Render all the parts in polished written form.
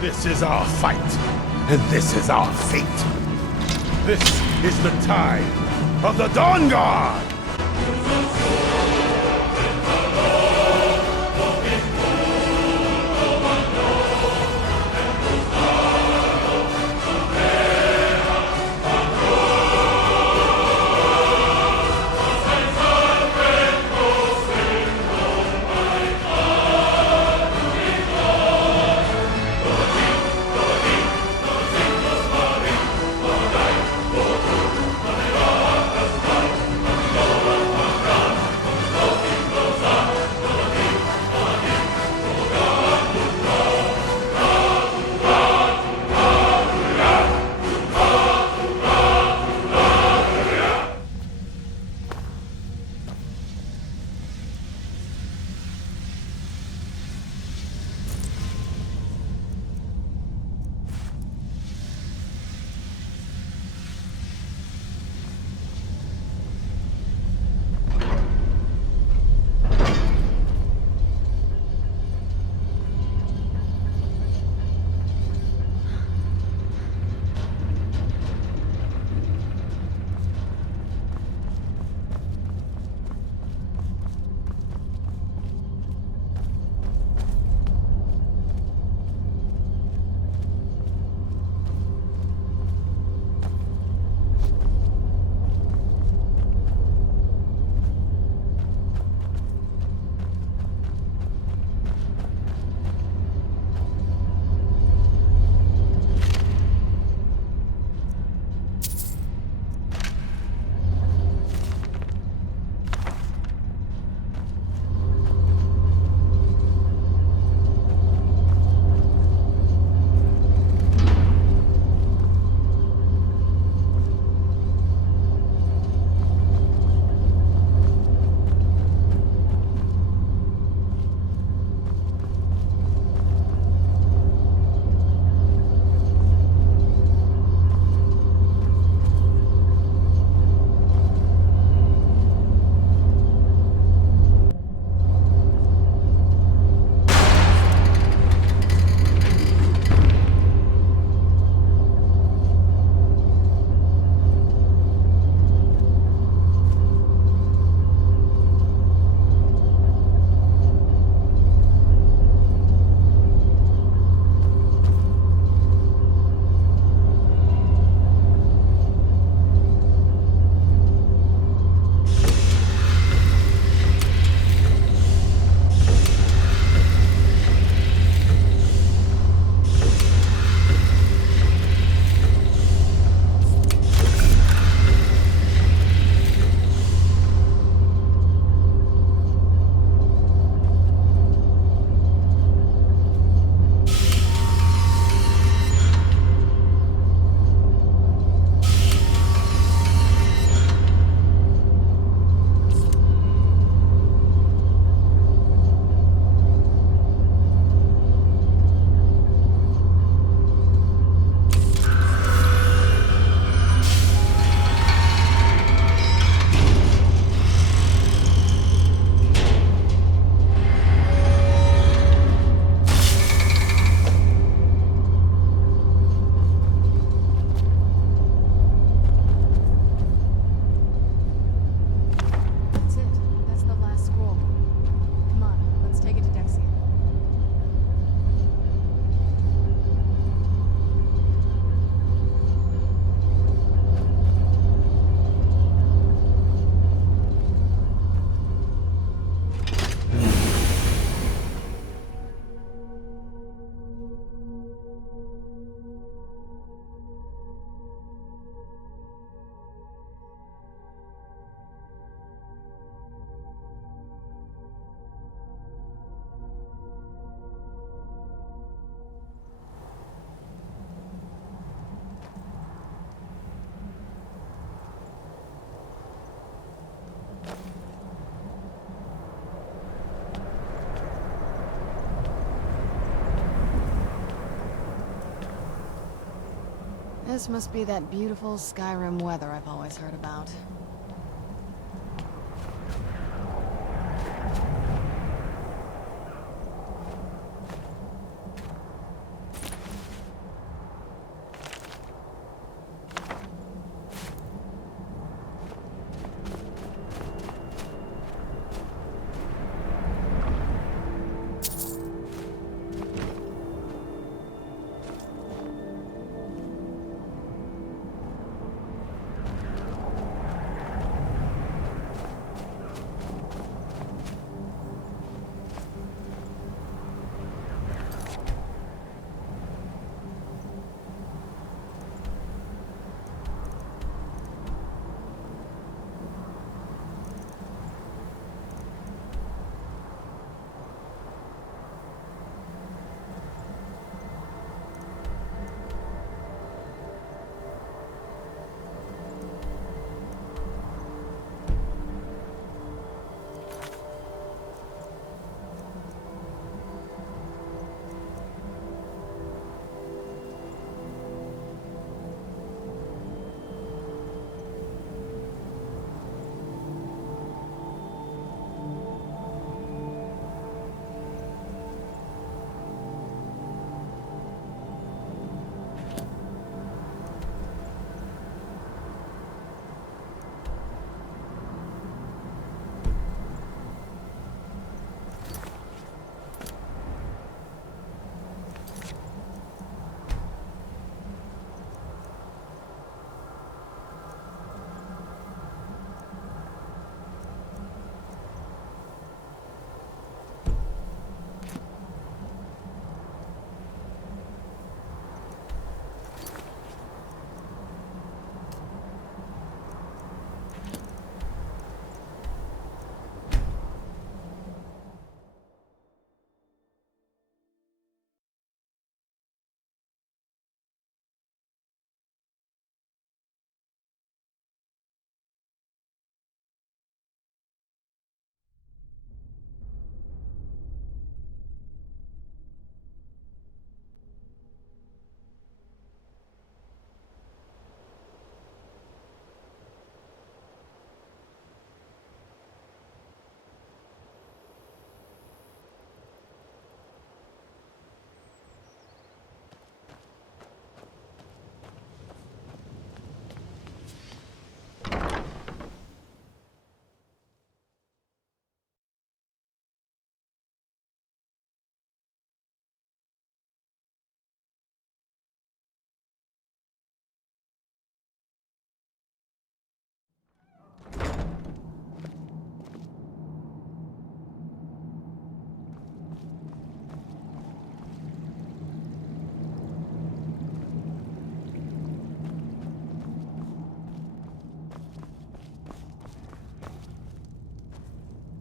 This is our fight, and this is our fate. This is the time of the Dawnguard! This must be that beautiful Skyrim weather I've always heard about.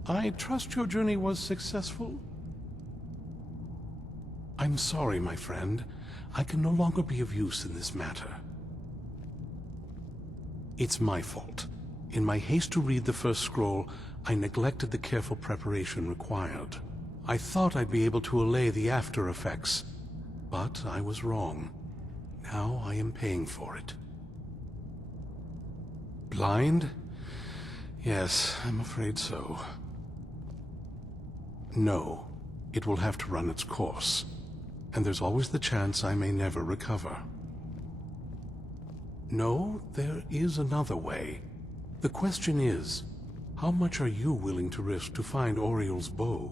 I trust your journey was successful? I'm sorry, my friend. I can no longer be of use in this matter. It's my fault. In my haste to read the first scroll, I neglected the careful preparation required. I thought I'd be able to allay the after effects, but I was wrong. Now I am paying for it. Blind? Yes, I'm afraid so. No, it will have to run its course, and there's always the chance I may never recover. No, there is another way. The question is, how much are you willing to risk to find Oriel's bow?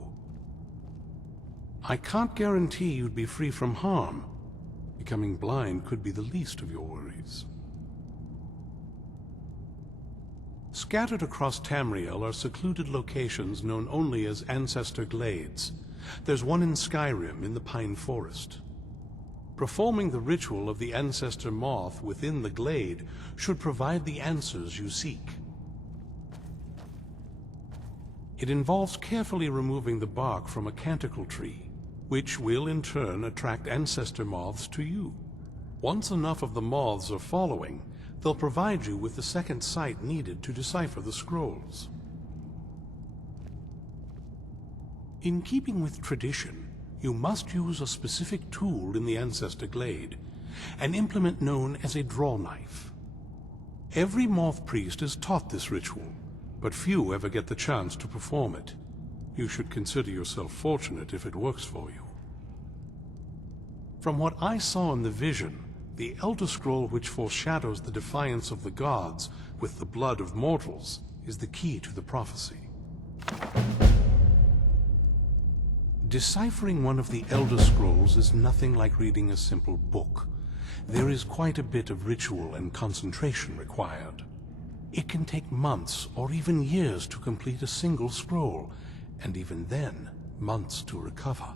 I can't guarantee you'd be free from harm. Becoming blind could be the least of your worries. Scattered across Tamriel are secluded locations known only as Ancestor Glades. There's one in Skyrim in the Pine Forest. Performing the ritual of the Ancestor Moth within the Glade should provide the answers you seek. It involves carefully removing the bark from a canticle tree, which will in turn attract Ancestor Moths to you. Once enough of the moths are following, they'll provide you with the second sight needed to decipher the scrolls. In keeping with tradition, you must use a specific tool in the Ancestor Glade, an implement known as a draw knife. Every moth priest is taught this ritual, but few ever get the chance to perform it. You should consider yourself fortunate if it works for you. From what I saw in the vision, the Elder Scroll which foreshadows the defiance of the gods with the blood of mortals is the key to the prophecy. Deciphering one of the Elder Scrolls is nothing like reading a simple book. There is quite a bit of ritual and concentration required. It can take months or even years to complete a single scroll, and even then, months to recover.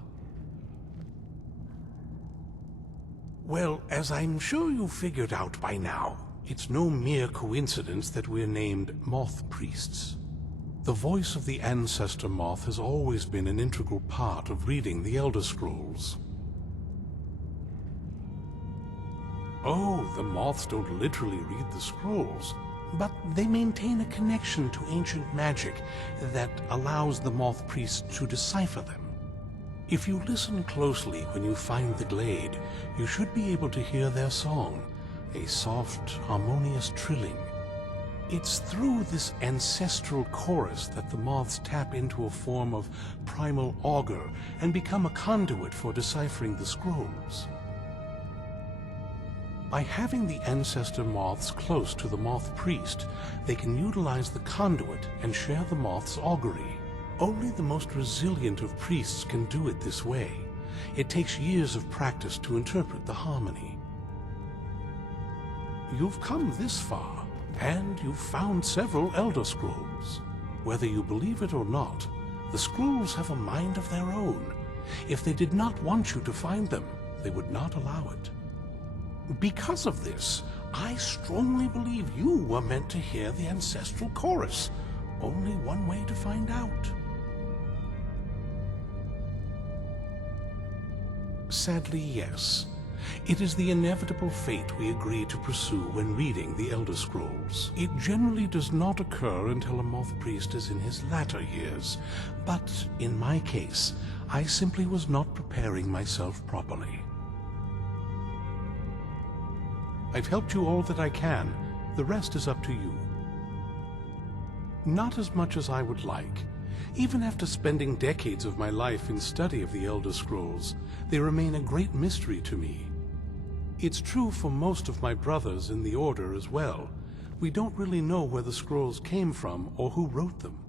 Well, as I'm sure you figured out by now, it's no mere coincidence that we're named Moth Priests. The voice of the Ancestor Moth has always been an integral part of reading the Elder Scrolls. Oh, the moths don't literally read the scrolls, but they maintain a connection to ancient magic that allows the Moth Priests to decipher them. If you listen closely when you find the Glade, you should be able to hear their song, a soft, harmonious trilling. It's through this ancestral chorus that the moths tap into a form of primal augur and become a conduit for deciphering the scrolls. By having the Ancestor Moths close to the Moth Priest, they can utilize the conduit and share the moth's augury. Only the most resilient of priests can do it this way. It takes years of practice to interpret the harmony. You've come this far, and you've found several Elder Scrolls. Whether you believe it or not, the scrolls have a mind of their own. If they did not want you to find them, they would not allow it. Because of this, I strongly believe you were meant to hear the ancestral chorus. Only one way to find out. Sadly, yes. It is the inevitable fate we agree to pursue when reading the Elder Scrolls. It generally does not occur until a Moth Priest is in his latter years, but in my case, I simply was not preparing myself properly. I've helped you all that I can. The rest is up to you. Not as much as I would like. Even after spending decades of my life in study of the Elder Scrolls, they remain a great mystery to me. It's true for most of my brothers in the Order as well. We don't really know where the scrolls came from or who wrote them.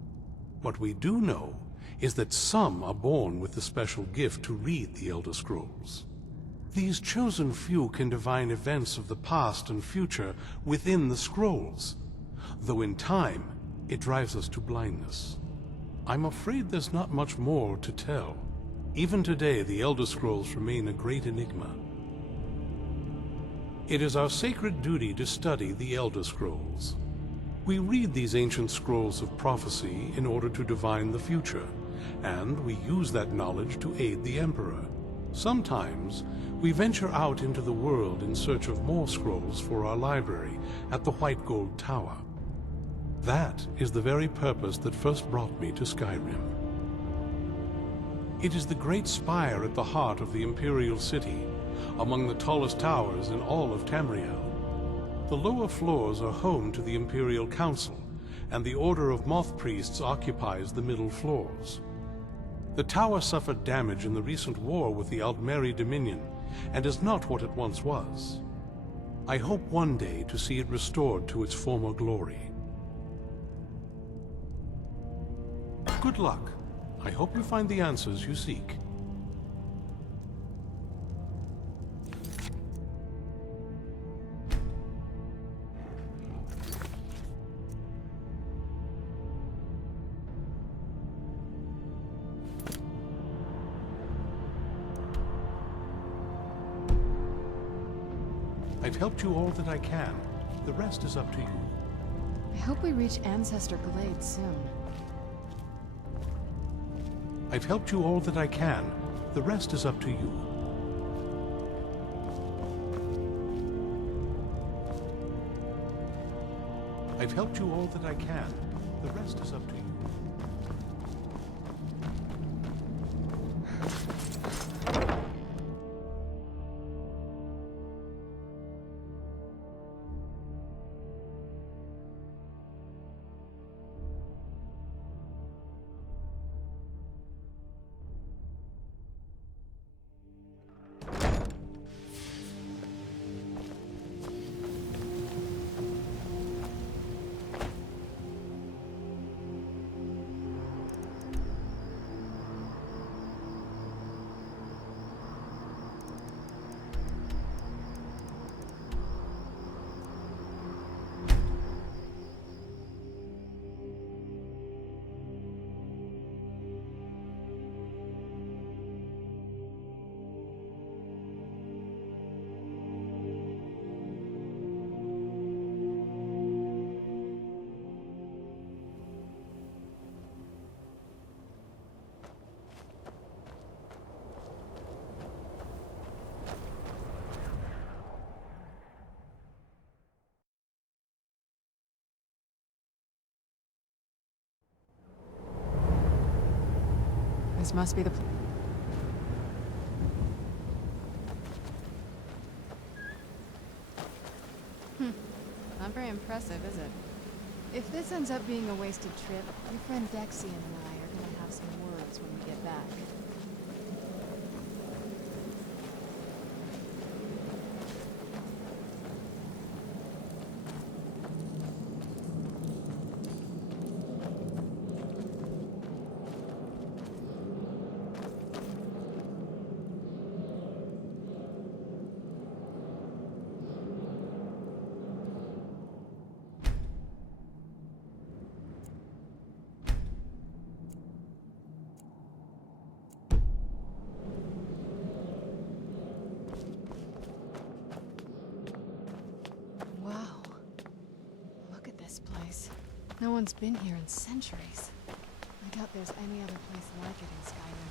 What we do know is that some are born with the special gift to read the Elder Scrolls. These chosen few can divine events of the past and future within the scrolls, though in time, it drives us to blindness. I'm afraid there's not much more to tell. Even today, the Elder Scrolls remain a great enigma. It is our sacred duty to study the Elder Scrolls. We read these ancient scrolls of prophecy in order to divine the future, and we use that knowledge to aid the Emperor. Sometimes, we venture out into the world in search of more scrolls for our library at the White Gold Tower. That is the very purpose that first brought me to Skyrim. It is the great spire at the heart of the Imperial city, among the tallest towers in all of Tamriel. The lower floors are home to the Imperial Council, and the Order of Moth Priests occupies the middle floors. The tower suffered damage in the recent war with the Aldmeri Dominion, and is not what it once was. I hope one day to see it restored to its former glory. Good luck. I hope you find the answers you seek. I've helped you all that I can. The rest is up to you. I hope we reach Ancestor Glade soon. I've helped you all that I can. The rest is up to you. I've helped you all that I can. The rest is up to you. This must be the... Not very impressive, is it? If this ends up being a wasted trip, your friend Dexy and I are gonna have some words when we get back. No one's been here in centuries. I doubt there's any other place like it in Skyrim.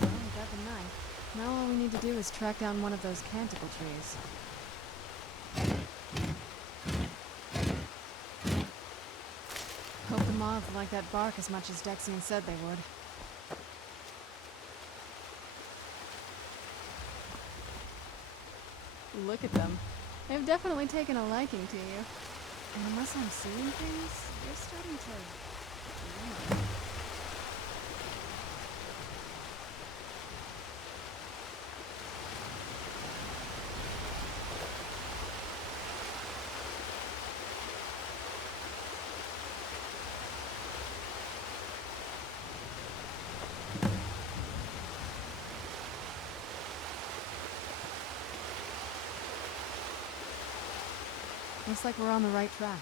Well, we got the knife. Now all we need to do is track down one of those canticle trees. Hope the moths like that bark as much as Dexian said they would. Look at them. They've definitely taken a liking to you. And unless I'm seeing things, they're starting to... Looks like we're on the right track.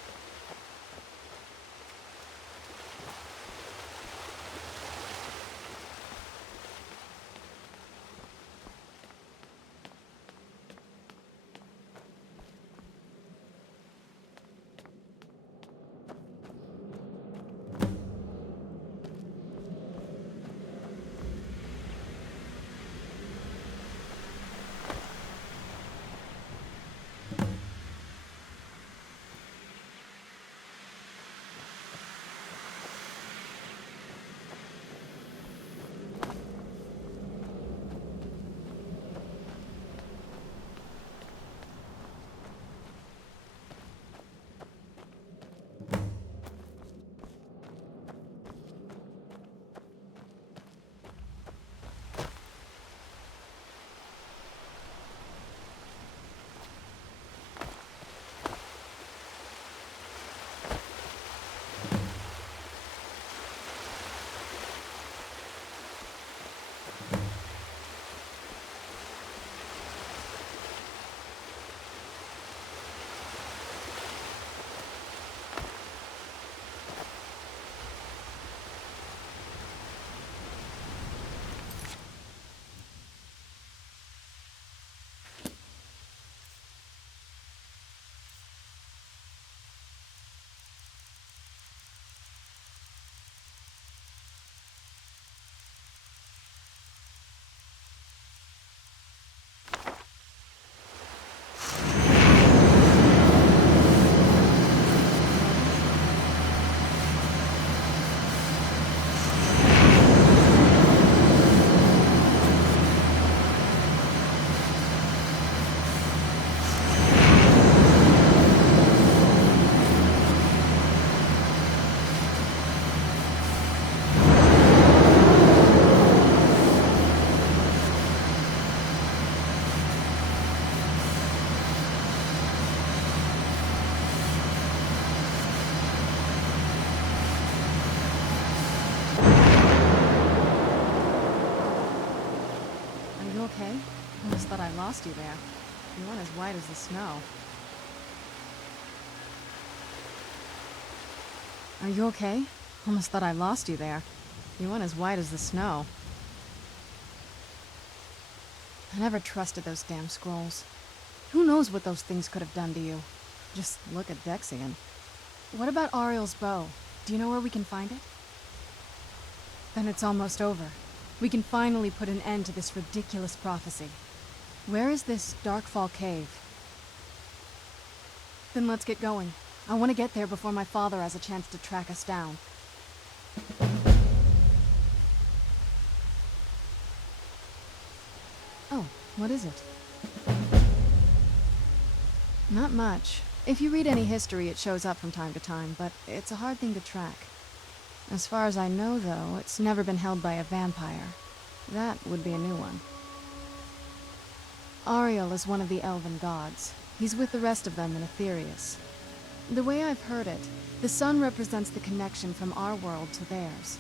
Okay. Almost thought I lost you there. You went as white as the snow. Are you okay? Almost thought I lost you there. You went as white as the snow. I never trusted those damn scrolls. Who knows what those things could have done to you? Just look at Dexian. What about Ariel's bow? Do you know where we can find it? Then it's almost over. We can finally put an end to this ridiculous prophecy. Where is this Darkfall cave? Then let's get going. I want to get there before my father has a chance to track us down. Oh, what is it? Not much. If you read any history, it shows up from time to time, but it's a hard thing to track. As far as I know, though, it's never been held by a vampire. That would be a new one. Ariel is one of the elven gods. He's with the rest of them in Aetherius. The way I've heard it, the sun represents the connection from our world to theirs.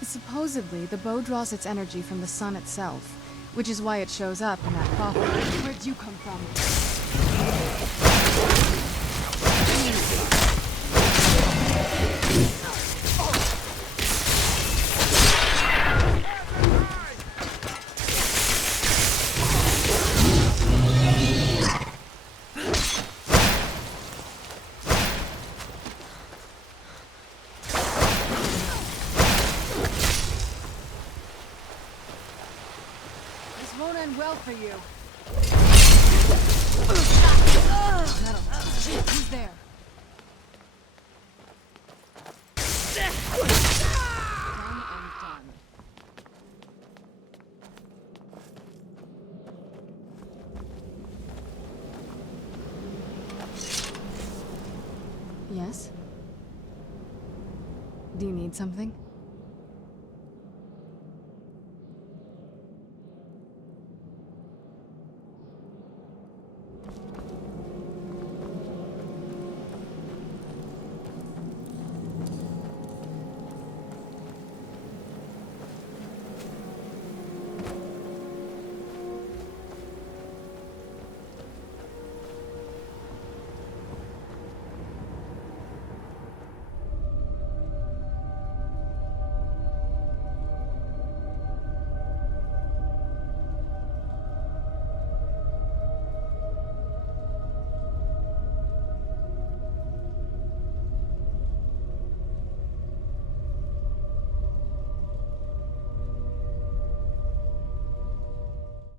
Supposedly, the bow draws its energy from the sun itself, which is why it shows up in that prophecy. Where'd you come from? Well for you. Who's there? Done and done. Yes? Do you need something?